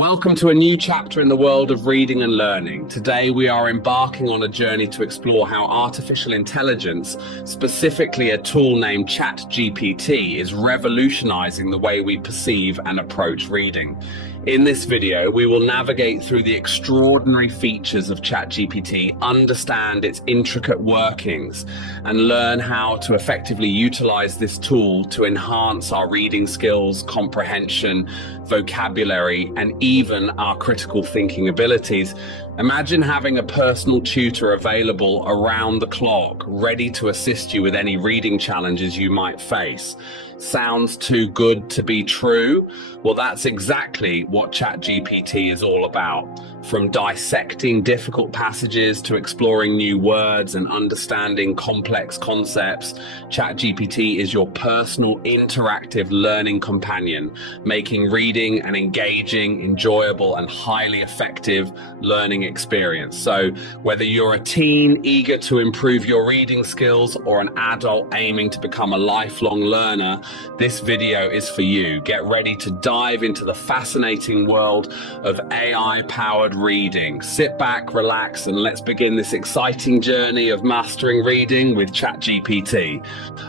Welcome to a new chapter in the world of reading and learning. Today we are embarking on a journey to explore how artificial intelligence, specifically a tool named ChatGPT, is revolutionizing the way we perceive and approach reading. In this video, we will navigate through the extraordinary features of ChatGPT, understand its intricate workings, and learn how to effectively utilize this tool to enhance our reading skills, comprehension, vocabulary, and even our critical thinking abilities. Imagine having a personal tutor available around the clock, ready to assist you with any reading challenges you might face. Sounds too good to be true? Well, that's exactly what ChatGPT is all about. From dissecting difficult passages to exploring new words and understanding complex concepts, ChatGPT is your personal interactive learning companion, making reading an engaging, enjoyable, and highly effective learning experience. So whether you're a teen eager to improve your reading skills or an adult aiming to become a lifelong learner, this video is for you. Get ready to dive into the fascinating world of AI-powered reading. Sit back, relax, and let's begin this exciting journey of mastering reading with ChatGPT.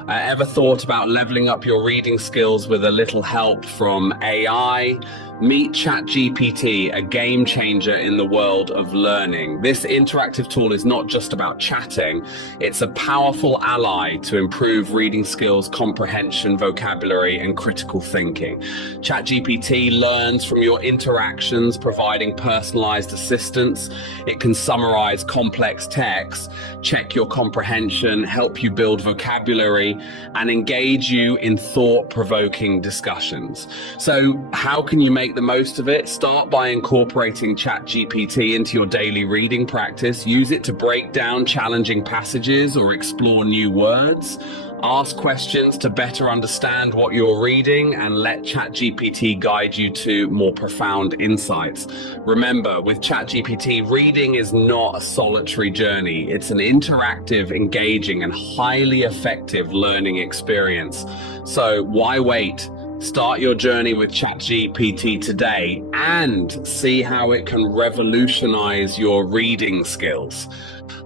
Ever thought about leveling up your reading skills with a little help from AI? Meet ChatGPT, a game changer in the world of learning. This interactive tool is not just about chatting, it's a powerful ally to improve reading skills, comprehension, vocabulary, and critical thinking. ChatGPT learns from your interactions, providing personalized assistance. It can summarize complex text, check your comprehension, help you build vocabulary, and engage you in thought-provoking discussions. So how can you make the most of it? Start by incorporating ChatGPT into your daily reading practice. Use it to break down challenging passages or explore new words. Ask questions to better understand what you're reading and let ChatGPT guide you to more profound insights. Remember, with ChatGPT, reading is not a solitary journey. It's an interactive, engaging, and highly effective learning experience. So why wait? Start your journey with ChatGPT today and see how it can revolutionize your reading skills.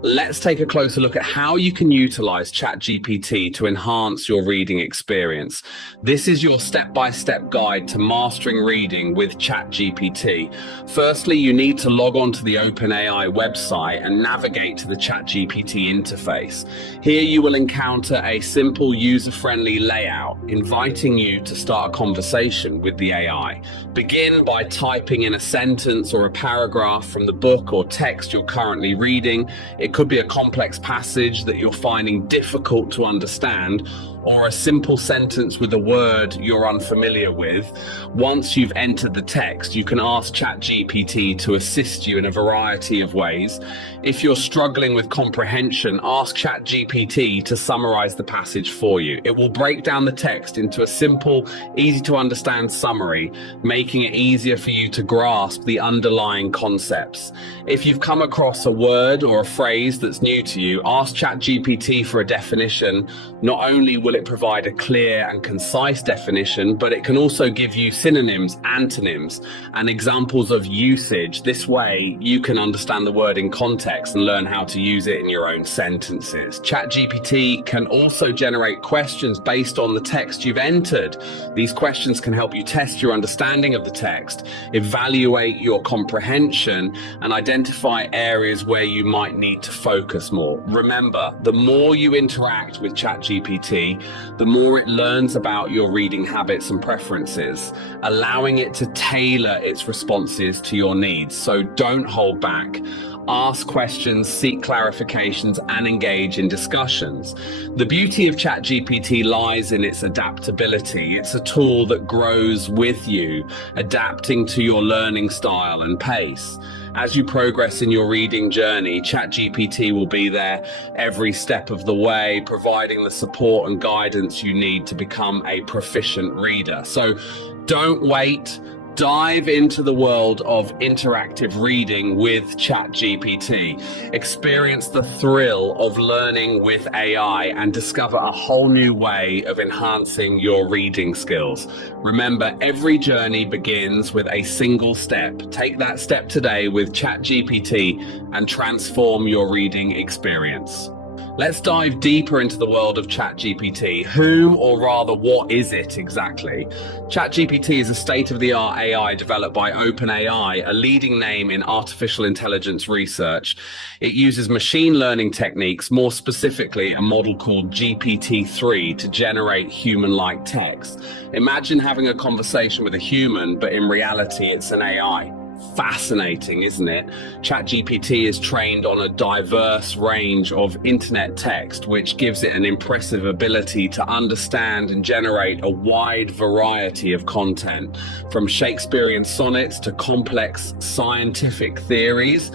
Let's take a closer look at how you can utilize ChatGPT to enhance your reading experience. This is your step-by-step guide to mastering reading with ChatGPT. Firstly, you need to log on to the OpenAI website and navigate to the ChatGPT interface. Here you will encounter a simple user-friendly layout, inviting you to start a conversation with the AI. Begin by typing in a sentence or a paragraph from the book or text you're currently reading. It could be a complex passage that you're finding difficult to understand, or a simple sentence with a word you're unfamiliar with. Once you've entered the text, you can ask ChatGPT to assist you in a variety of ways. If you're struggling with comprehension, ask ChatGPT to summarize the passage for you. It will break down the text into a simple, easy to understand summary, making it easier for you to grasp the underlying concepts. If you've come across a word or a phrase that's new to you, ask ChatGPT for a definition. Not only will it provide a clear and concise definition, but it can also give you synonyms, antonyms, and examples of usage. This way, you can understand the word in context and learn how to use it in your own sentences. ChatGPT can also generate questions based on the text you've entered. These questions can help you test your understanding of the text, evaluate your comprehension, and identify areas where you might need to focus more. Remember, the more you interact with ChatGPT, the more it learns about your reading habits and preferences, allowing it to tailor its responses to your needs. So don't hold back. Ask questions, seek clarifications, and engage in discussions. The beauty of ChatGPT lies in its adaptability. It's a tool that grows with you, adapting to your learning style and pace. As you progress in your reading journey, ChatGPT will be there every step of the way, providing the support and guidance you need to become a proficient reader. So don't wait. Dive into the world of interactive reading with ChatGPT. Experience the thrill of learning with AI and discover a whole new way of enhancing your reading skills. Remember, every journey begins with a single step. Take that step today with ChatGPT and transform your reading experience. Let's dive deeper into the world of ChatGPT. Who, or rather, what is it exactly? ChatGPT is a state-of-the-art AI developed by OpenAI, a leading name in artificial intelligence research. It uses machine learning techniques, more specifically a model called GPT-3, to generate human-like text. Imagine having a conversation with a human, but in reality, it's an AI. Fascinating, isn't it? ChatGPT is trained on a diverse range of internet text, which gives it an impressive ability to understand and generate a wide variety of content, from Shakespearean sonnets to complex scientific theories.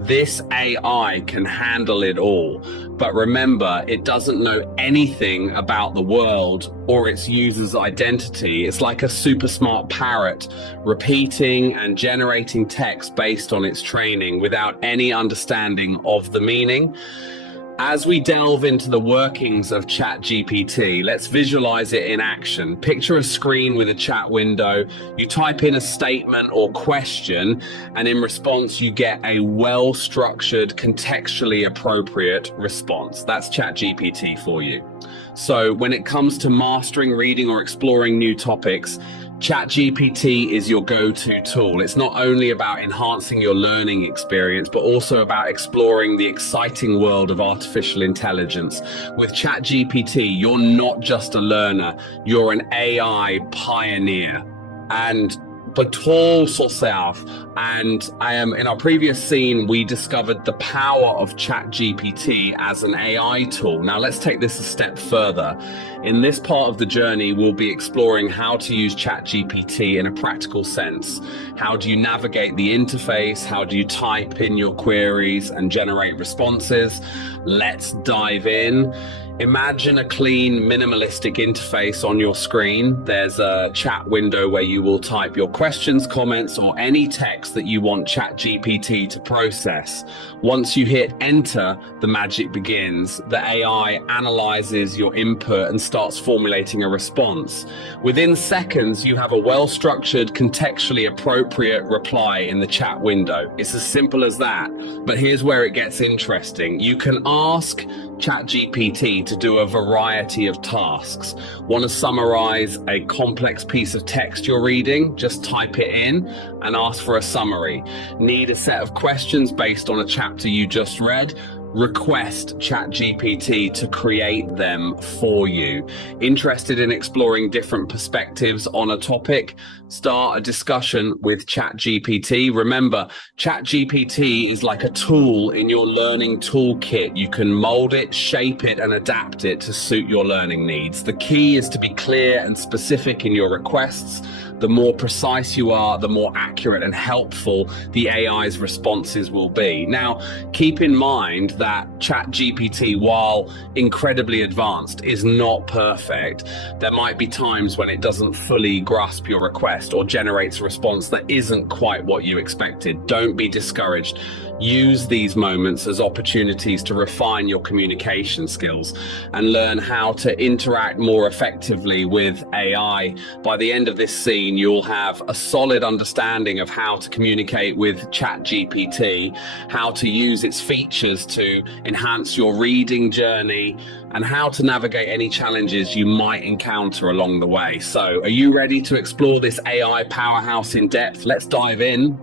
This AI can handle it all. But remember, it doesn't know anything about the world or its user's identity. It's like a super smart parrot, repeating and generating text based on its training without any understanding of the meaning. As we delve into the workings of ChatGPT, let's visualize it in action. Picture a screen with a chat window. You type in a statement or question, and in response, you get a well-structured, contextually appropriate response. That's ChatGPT for you. So when it comes to mastering reading or exploring new topics, ChatGPT is your go-to tool. It's not only about enhancing your learning experience, but also about exploring the exciting world of artificial intelligence. With ChatGPT, you're not just a learner, you're an AI pioneer. And Batol Soself and in our previous scene, we discovered the power of ChatGPT as an AI tool. Now let's take this a step further. In this part of the journey, we'll be exploring how to use ChatGPT in a practical sense. How do you navigate the interface? How do you type in your queries and generate responses? Let's dive in. Imagine a clean, minimalistic interface on your screen. There's a chat window where you will type your questions, comments, or any text that you want ChatGPT to process. Once you hit enter, the magic begins. The AI analyzes your input and starts formulating a response. Within seconds, you have a well-structured, contextually appropriate reply in the chat window. It's as simple as that. But here's where it gets interesting. You can ask ChatGPT to do a variety of tasks. Want to summarize a complex piece of text you're reading? Just type it in and ask for a summary. Need a set of questions based on a chapter you just read? Request ChatGPT to create them for you. Interested in exploring different perspectives on a topic? Start a discussion with ChatGPT. Remember, ChatGPT is like a tool in your learning toolkit. You can mold it, shape it, and adapt it to suit your learning needs. The key is to be clear and specific in your requests. The more precise you are, the more accurate and helpful the AI's responses will be. Now, keep in mind that ChatGPT, while incredibly advanced, is not perfect. There might be times when it doesn't fully grasp your request or generates a response that isn't quite what you expected. Don't be discouraged. Use these moments as opportunities to refine your communication skills and learn how to interact more effectively with AI. By the end of this scene, you'll have a solid understanding of how to communicate with ChatGPT, how to use its features to enhance your reading journey, and how to navigate any challenges you might encounter along the way. So, are you ready to explore this AI powerhouse in depth? Let's dive in.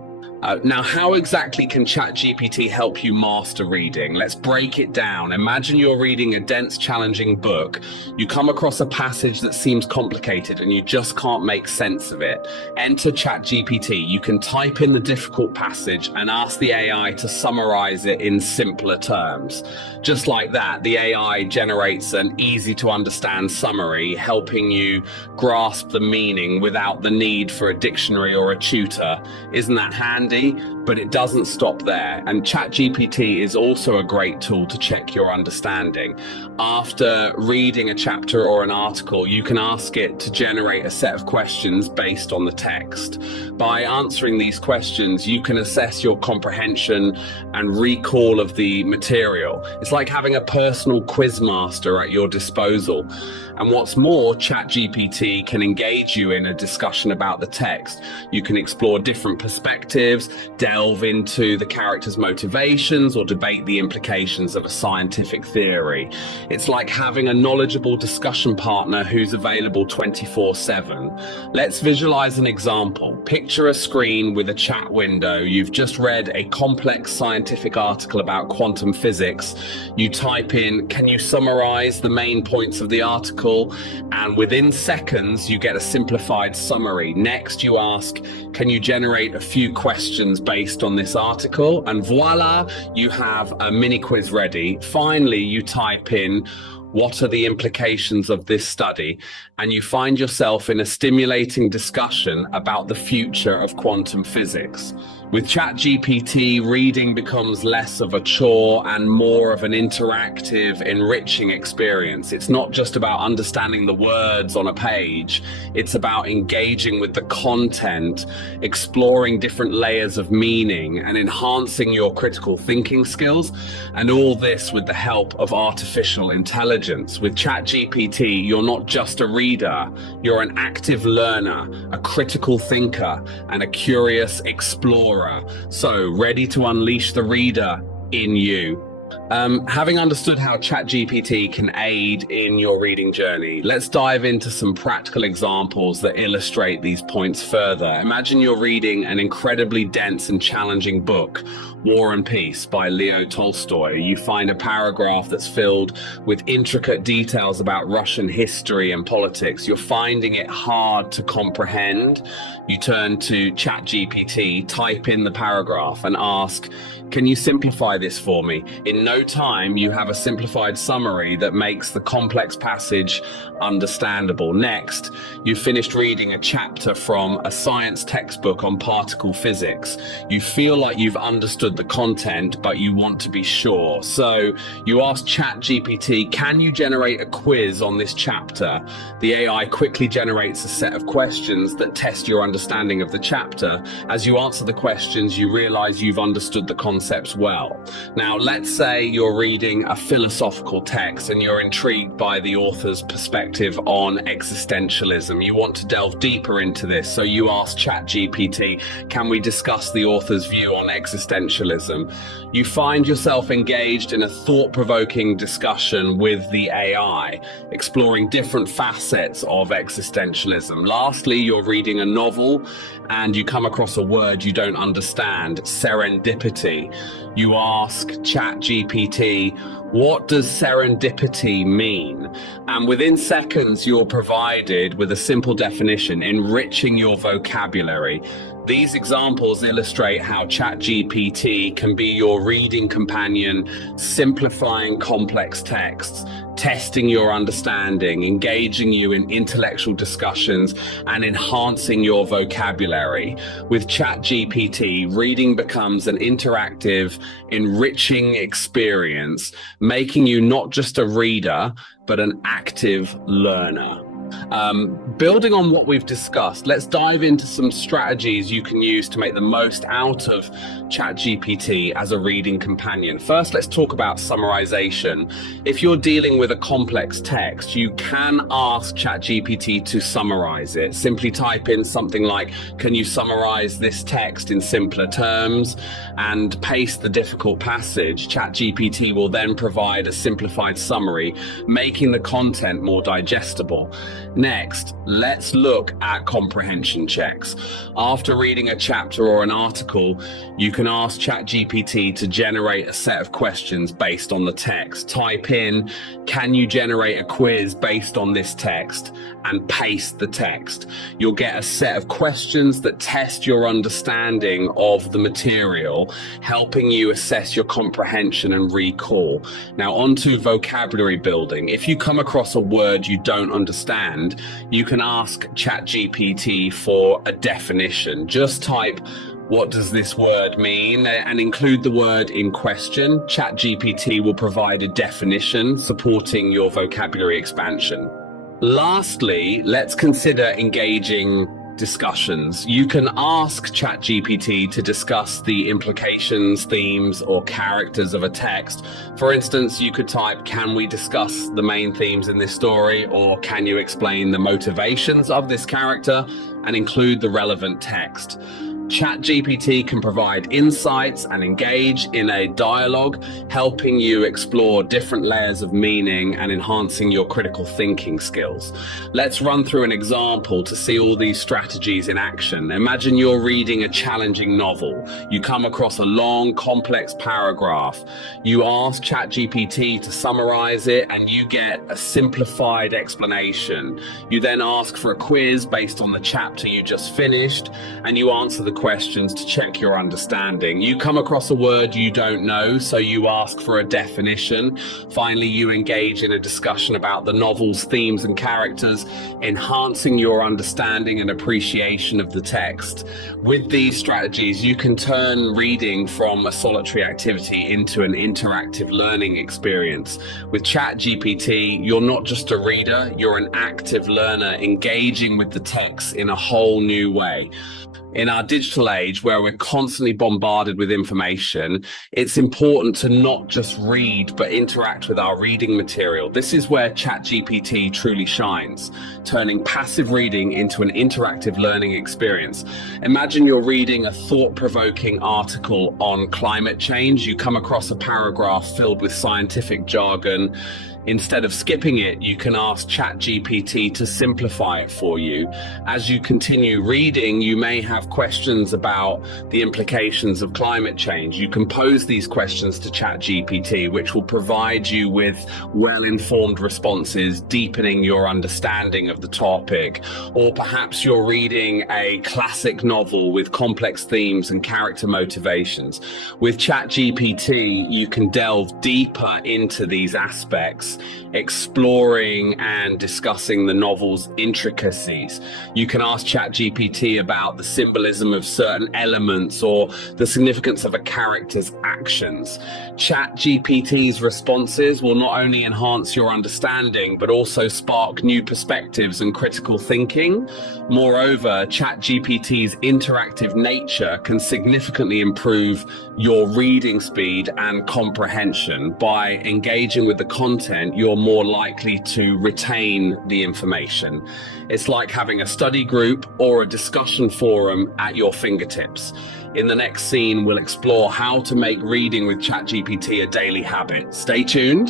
Now, how exactly can ChatGPT help you master reading? Let's break it down. Imagine you're reading a dense, challenging book. You come across a passage that seems complicated and you just can't make sense of it. Enter ChatGPT. You can type in the difficult passage and ask the AI to summarize it in simpler terms. Just like that, the AI generates an easy to understand summary, helping you grasp the meaning without the need for a dictionary or a tutor. Isn't that handy? handy, but it doesn't stop there. And ChatGPT is also a great tool to check your understanding. After reading a chapter or an article, you can ask it to generate a set of questions based on the text. By answering these questions, you can assess your comprehension and recall of the material. It's like having a personal quiz master at your disposal. And what's more, ChatGPT can engage you in a discussion about the text. You can explore different perspectives, delve into the character's motivations, or debate the implications of a scientific theory. It's like having a knowledgeable discussion partner who's available 24/7. Let's visualize an example. Picture a screen with a chat window. You've just read a complex scientific article about quantum physics. You type in, "Can you summarize the main points of the article?" And within seconds, you get a simplified summary. Next, you ask, "Can you generate a few questions based on this article?" And voila, you have a mini quiz ready. Finally, you type in, "What are the implications of this study?" And you find yourself in a stimulating discussion about the future of quantum physics. With ChatGPT, reading becomes less of a chore and more of an interactive, enriching experience. It's not just about understanding the words on a page. It's about engaging with the content, exploring different layers of meaning, and enhancing your critical thinking skills. And all this with the help of artificial intelligence. With ChatGPT, you're not just a reader, you're an active learner, a critical thinker, and a curious explorer. So, ready to unleash the reader in you. Having understood how ChatGPT can aid in your reading journey, let's dive into some practical examples that illustrate these points further. Imagine you're reading an incredibly dense and challenging book, War and Peace by Leo Tolstoy. You find a paragraph that's filled with intricate details about Russian history and politics. You're finding it hard to comprehend. You turn to ChatGPT, type in the paragraph and ask, "Can you simplify this for me?" In no time, you have a simplified summary that makes the complex passage understandable. Next, you've finished reading a chapter from a science textbook on particle physics. You feel like you've understood the content, but you want to be sure. So you ask ChatGPT, "Can you generate a quiz on this chapter?" The AI quickly generates a set of questions that test your understanding of the chapter. As you answer the questions, you realize you've understood the concepts well. Now, let's say you're reading a philosophical text and you're intrigued by the author's perspective on existentialism. You want to delve deeper into this, so you ask ChatGPT, "Can we discuss the author's view on existentialism?" You find yourself engaged in a thought-provoking discussion with the AI, exploring different facets of existentialism. Lastly, you're reading a novel and you come across a word you don't understand, serendipity. You ask ChatGPT, "What does serendipity mean?" And within seconds, you're provided with a simple definition, enriching your vocabulary. These examples illustrate how ChatGPT can be your reading companion, simplifying complex texts, testing your understanding, engaging you in intellectual discussions, and enhancing your vocabulary. With ChatGPT, reading becomes an interactive, enriching experience, making you not just a reader, but an active learner. Building on what we've discussed, let's dive into some strategies you can use to make the most out of ChatGPT as a reading companion. First, let's talk about summarization. If you're dealing with a complex text, you can ask ChatGPT to summarize it. Simply type in something like, "Can you summarize this text in simpler terms?" and paste the difficult passage. ChatGPT will then provide a simplified summary, making the content more digestible. Next, let's look at comprehension checks. After reading a chapter or an article, you can ask ChatGPT to generate a set of questions based on the text. Type in, "Can you generate a quiz based on this text?" and paste the text. You'll get a set of questions that test your understanding of the material, helping you assess your comprehension and recall. Now, onto vocabulary building. If you come across a word you don't understand, you can ask ChatGPT for a definition. Just type, What does this word mean? And include the word in question. ChatGPT will provide a definition supporting your vocabulary expansion. Lastly, let's consider engaging discussions. You can ask ChatGPT to discuss the implications, themes, or characters of a text. For instance, you could type, "Can we discuss the main themes in this story?" or "Can you explain the motivations of this character?" and include the relevant text. ChatGPT can provide insights and engage in a dialogue, helping you explore different layers of meaning and enhancing your critical thinking skills. Let's run through an example to see all these strategies in action. Imagine you're reading a challenging novel. You come across a long, complex paragraph. You ask ChatGPT to summarize it, and you get a simplified explanation. You then ask for a quiz based on the chapter you just finished, and you answer the questions to check your understanding. You come across a word you don't know, so you ask for a definition. Finally, you engage in a discussion about the novel's themes and characters, enhancing your understanding and appreciation of the text. With these strategies, you can turn reading from a solitary activity into an interactive learning experience. With ChatGPT, you're not just a reader, you're an active learner engaging with the text in a whole new way. In our digital age, where we're constantly bombarded with information, it's important to not just read, but interact with our reading material. This is where ChatGPT truly shines, turning passive reading into an interactive learning experience. Imagine you're reading a thought-provoking article on climate change. You come across a paragraph filled with scientific jargon. Instead of skipping it, you can ask ChatGPT to simplify it for you. As you continue reading, you may have questions about the implications of climate change. You can pose these questions to ChatGPT, which will provide you with well-informed responses, deepening your understanding of the topic. Or perhaps you're reading a classic novel with complex themes and character motivations. With ChatGPT, you can delve deeper into these aspects, exploring and discussing the novel's intricacies. You can ask ChatGPT about the symbolism of certain elements or the significance of a character's actions. ChatGPT's responses will not only enhance your understanding, but also spark new perspectives and critical thinking. Moreover, ChatGPT's interactive nature can significantly improve your reading speed and comprehension. By engaging with the content, you're more likely to retain the information. It's like having a study group or a discussion forum at your fingertips. In the next scene, we'll explore how to make reading with ChatGPT a daily habit. Stay tuned.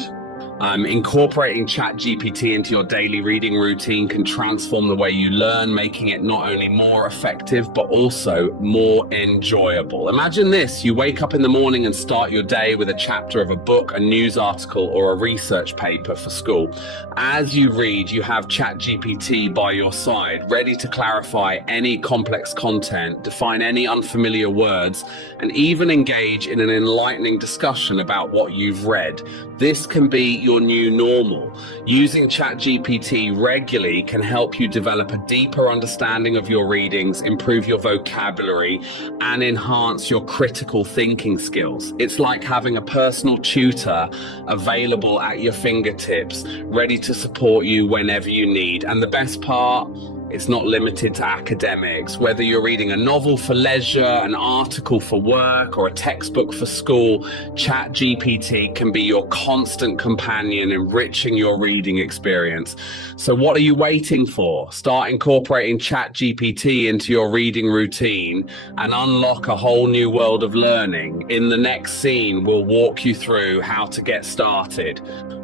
Incorporating ChatGPT into your daily reading routine can transform the way you learn, making it not only more effective, but also more enjoyable. Imagine this: you wake up in the morning and start your day with a chapter of a book, a news article, or a research paper for school. As you read, you have ChatGPT by your side, ready to clarify any complex content, define any unfamiliar words, and even engage in an enlightening discussion about what you've read. This can be your new normal. Using ChatGPT regularly can help you develop a deeper understanding of your readings, improve your vocabulary, and enhance your critical thinking skills. It's like having a personal tutor available at your fingertips, ready to support you whenever you need. And the best part, it's not limited to academics. Whether you're reading a novel for leisure, an article for work, or a textbook for school, ChatGPT can be your constant companion, enriching your reading experience. So what are you waiting for? Start incorporating ChatGPT into your reading routine and unlock a whole new world of learning. In the next scene, we'll walk you through how to get started.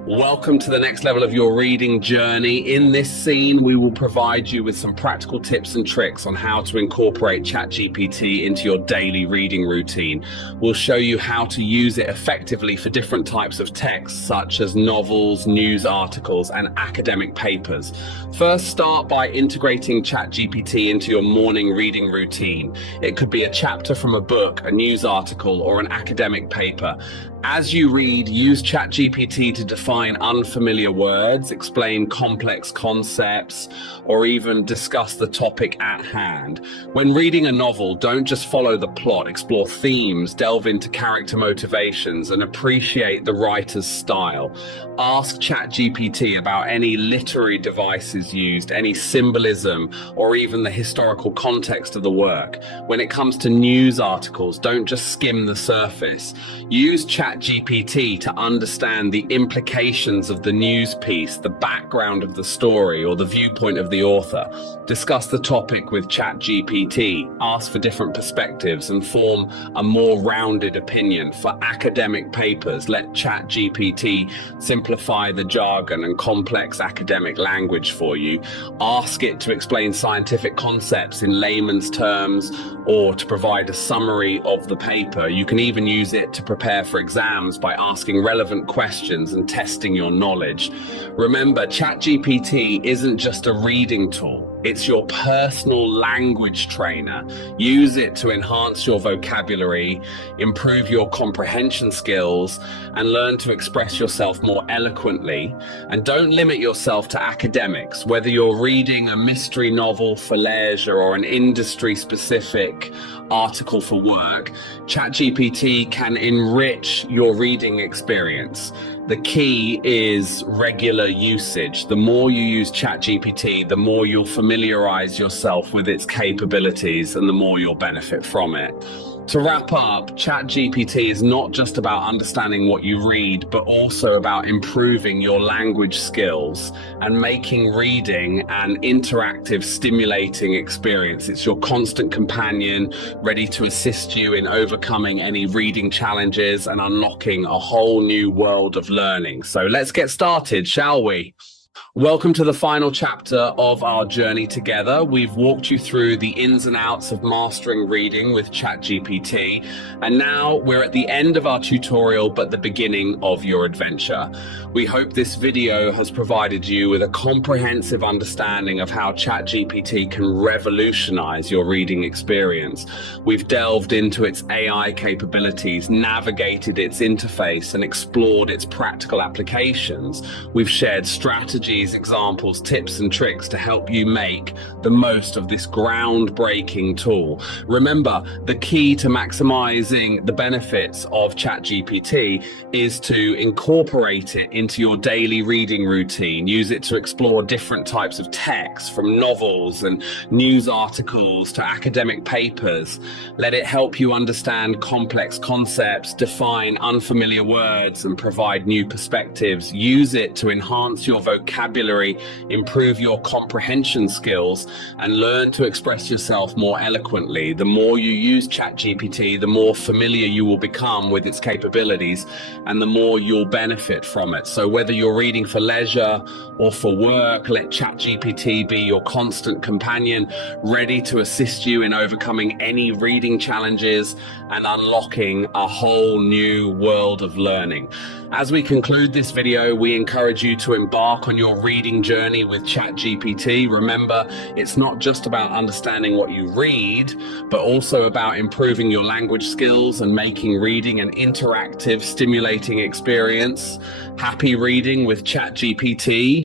Welcome to the next level of your reading journey. In this scene, we will provide you with some practical tips and tricks on how to incorporate ChatGPT into your daily reading routine. We'll show you how to use it effectively for different types of texts, such as novels, news articles, and academic papers. First, start by integrating ChatGPT into your morning reading routine. It could be a chapter from a book, a news article, or an academic paper. As you read, use ChatGPT to define unfamiliar words, explain complex concepts, or even discuss the topic at hand. When reading a novel, don't just follow the plot, explore themes, delve into character motivations, and appreciate the writer's style. Ask ChatGPT about any literary devices used, any symbolism, or even the historical context of the work. When it comes to news articles, don't just skim the surface. Use ChatGPT to understand the implications of the news piece, the background of the story, or the viewpoint of the author. Discuss the topic with ChatGPT, ask for different perspectives, and form a more rounded opinion. For academic papers, let ChatGPT simplify the jargon and complex academic language for you. Ask it to explain scientific concepts in layman's terms or to provide a summary of the paper. You can even use it to prepare for exams by asking relevant questions and testing your knowledge. Remember, ChatGPT isn't just a reading tool. It's your personal language trainer. Use it to enhance your vocabulary, improve your comprehension skills, and learn to express yourself more eloquently. And don't limit yourself to academics. Whether you're reading a mystery novel for leisure or an industry-specific article for work, ChatGPT can enrich your reading experience. The key is regular usage. The more you use ChatGPT, the more you'll familiarize yourself with its capabilities and the more you'll benefit from it. To wrap up, ChatGPT is not just about understanding what you read, but also about improving your language skills and making reading an interactive, stimulating experience. It's your constant companion, ready to assist you in overcoming any reading challenges and unlocking a whole new world of learning. So let's get started, shall we? Welcome to the final chapter of our journey together. We've walked you through the ins and outs of mastering reading with ChatGPT, and now we're at the end of our tutorial, but the beginning of your adventure. We hope this video has provided you with a comprehensive understanding of how ChatGPT can revolutionize your reading experience. We've delved into its AI capabilities, navigated its interface, and explored its practical applications. We've shared strategies, examples, tips, and tricks to help you make the most of this groundbreaking tool. Remember, the key to maximizing the benefits of ChatGPT is to incorporate it into your daily reading routine. Use it to explore different types of text, from novels and news articles to academic papers. Let it help you understand complex concepts, define unfamiliar words, and provide new perspectives. Use it to enhance your vocabulary, improve your comprehension skills, and learn to express yourself more eloquently. The more you use ChatGPT, the more familiar you will become with its capabilities, and the more you'll benefit from it. So whether you're reading for leisure or for work, let ChatGPT be your constant companion, ready to assist you in overcoming any reading challenges and unlocking a whole new world of learning. As we conclude this video, we encourage you to embark on your reading journey with ChatGPT. Remember, it's not just about understanding what you read, but also about improving your language skills and making reading an interactive, stimulating experience. Happy reading with ChatGPT.